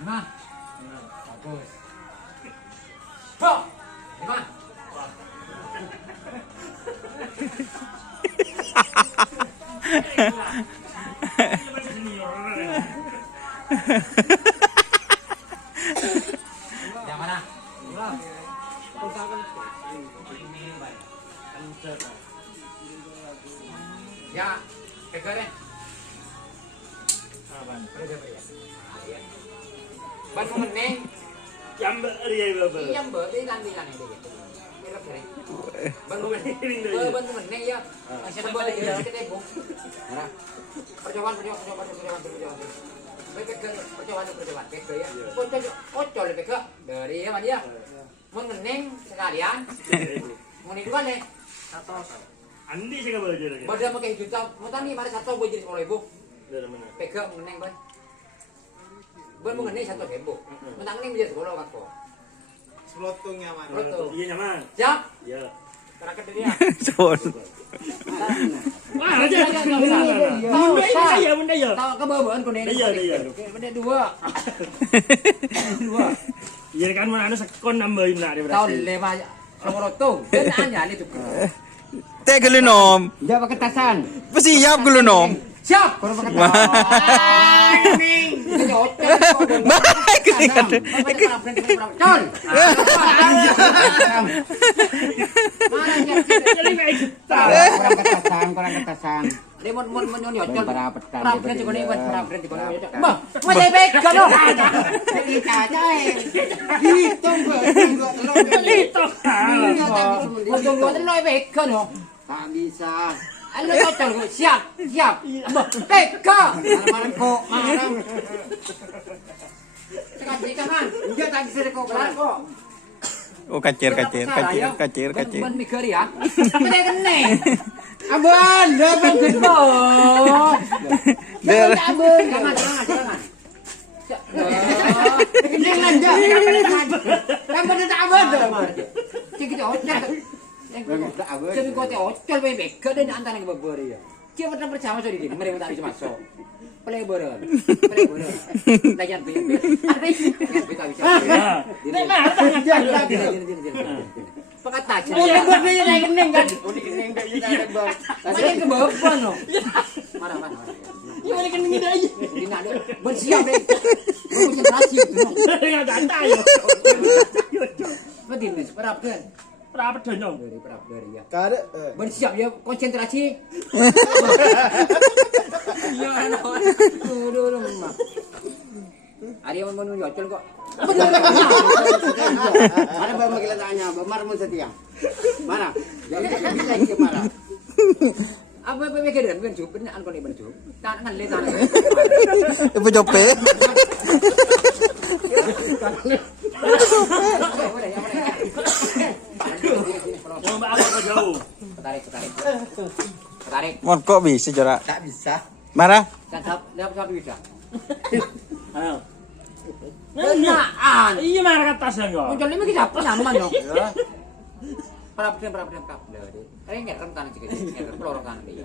5. Bagus. Bok. 5. Yang mana? Ya, pegang deh. Ban meneng. Jam dia berapa? Iya, mbak, ini kan dia. Ban meneng ya. Sebab dia kita ibu. Mana? Percobaan. Percobaan. Pegang ya. Kocok pegang. Dari ya, Mas ya. Meneng sekalian. Meneng dua nih. Andi sih nggak belajar lagi. Badan pakai juta, mau tani mari 1 gue jadi 10.000. Dari mana? Pegang meneng ban. Ban mengenai 1.000. Mentang ini menjadi 10 kan kok. Selotung nyaman. Betul. Iya nyaman. Siap. Iya. Terakhir dia. Son. Wah, aja. Bunda ya. Tahu kebawaan kau ini. Iya. Benda 2. 2. Iya kan mana anu sekon nambahin lah dia Tahu berarti. 5 nomor tuh. Dan hanya itu. Teh gelu nom. Dia pakai tasan. Siap gelu nom. Siap. Kalau pakai tasan. Ini hotel. Baik. Con. Jadi baik kita. Kurang ketasan. Dia mau nyocol. Perapetan juga nih, perapetan juga nih. Mbak, masih pegang loh. Kita aja. Hitung, Mbak. Hitung. Hitung lo pegang loh. Tak bisa. Lo cocol, siap. Mbak, pegang. Marah kok, marah. Sekali kan, enggak tak bisa kok, kok. Oh kacir. Ban mikir ya. Kene. Abang, abang gede. Jangan. Jangan aja. Kamu tidak abang. Cik hotel. Jadi kau hotel bebek dan antara yang berburu ya. Kita pernah bersama so di sini, mereka tak bisa masuk. Playboy. Layan biar. Kita bisa. Pakai tas. Yang buat dia naik kening kan. Kening tak ada bang. Saya ke bawah loh. Mana. Ya boleh kening dia aja. Ini ada bersiap deh. Konsentrasi itu. Ya gantah ya. Betul nih, perapetan. Perapetan dong. Dari perapetan ya. Kada. Bersiap ya konsentrasi. Iya anak. Aduh. Ada yang mau nyocol kok. Ada bawa kita tanya, bemar mun setiang. Mana? Jangan bisa ke mana? Apa mikir dan bukan cukup benar kau ni benar cukup. Tangan le tangan. Ibu jope. Yang apa jauh? Tarik. Mon kok bisa jora? Tak bisa. Marah? Kan satu bisa. Ayo. Benaan. Iya marah ke tas kok. Muncul ini kita apa nyaman dong. Perapetan. Ini ngerem tangan juga. Ngerem pelorong tangan dia.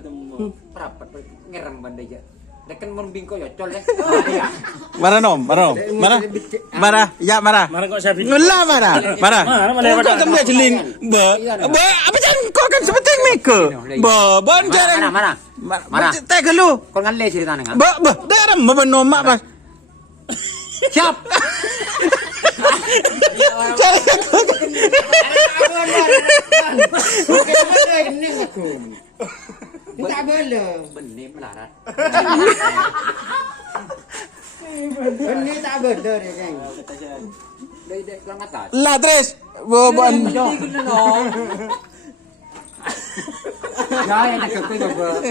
Perapat ngerem bandai aja. Dekan membingko ya col ya. Marah nom. Ya marah. Marah kok saya Ngula marah. Kok kamu jeling? Ba, apa jangan kau kan seperti Miko. Bon jarang. Mana? Teh gelu. Kau ngan le cerita ngan. Darem nom mak pas. Siap. Cari Tak boleh. Benih melarat. Ini tak boleh ya, Kang. Dek kurang atas. lah Tris. Bon. Ya enak ke baba.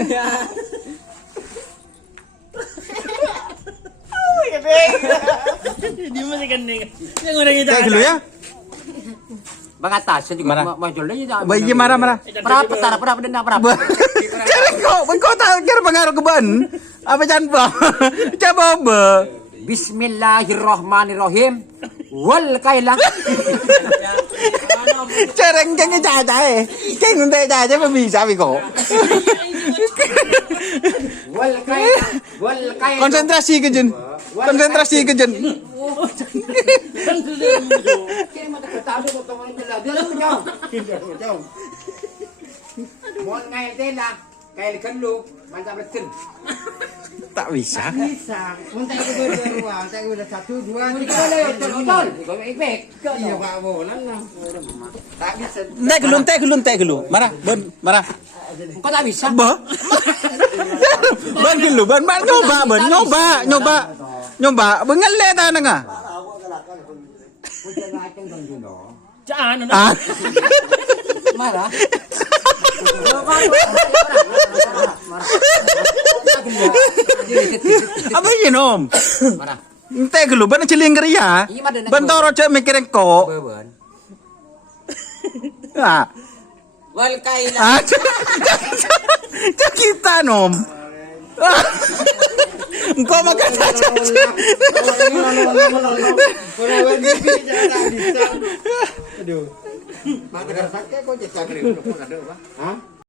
Di mana kening? Yang udah kita. Teh gelu ya. Bang atas juga mau jolnya. Bayi marah. Perapetan. Cari kau tak kira pengaruh ke ban. Apa jangan coba ba. Bismillahirrahmanirrahim. Wal kailang. Cereng keng cacae. Keng untuk cacae apa bisa biko. Wal kailang. Konsentrasi ke Jen. Kan sudah muncul. Kaya mata ketado mo tong nila. Dia lang mo. Jom. Mon ngai tela. Kayak kelu, mantap betul. Tak bisa. Bisa. Muntai ke berdua, muntai ke udah 1 2 Hindi ka lang tol. Ikaw may ipek. Iya Pak Bolan lah. Tak bisa. Teh gelu. Marah. Kau tak bisa. Bah. Ban gelu, ban nyoba. Bengale ta nang ah. Jangan. Ah. Marah. Apa yun om? Marah. Teh gelu, ban ciling ya. Ban toro cek mikirin kok. Beban. Ah. Wal kaila. Ah. Cak kita nom. Engkau makan saja. Aduh. Mak sakit kok jadi sakit. Hah?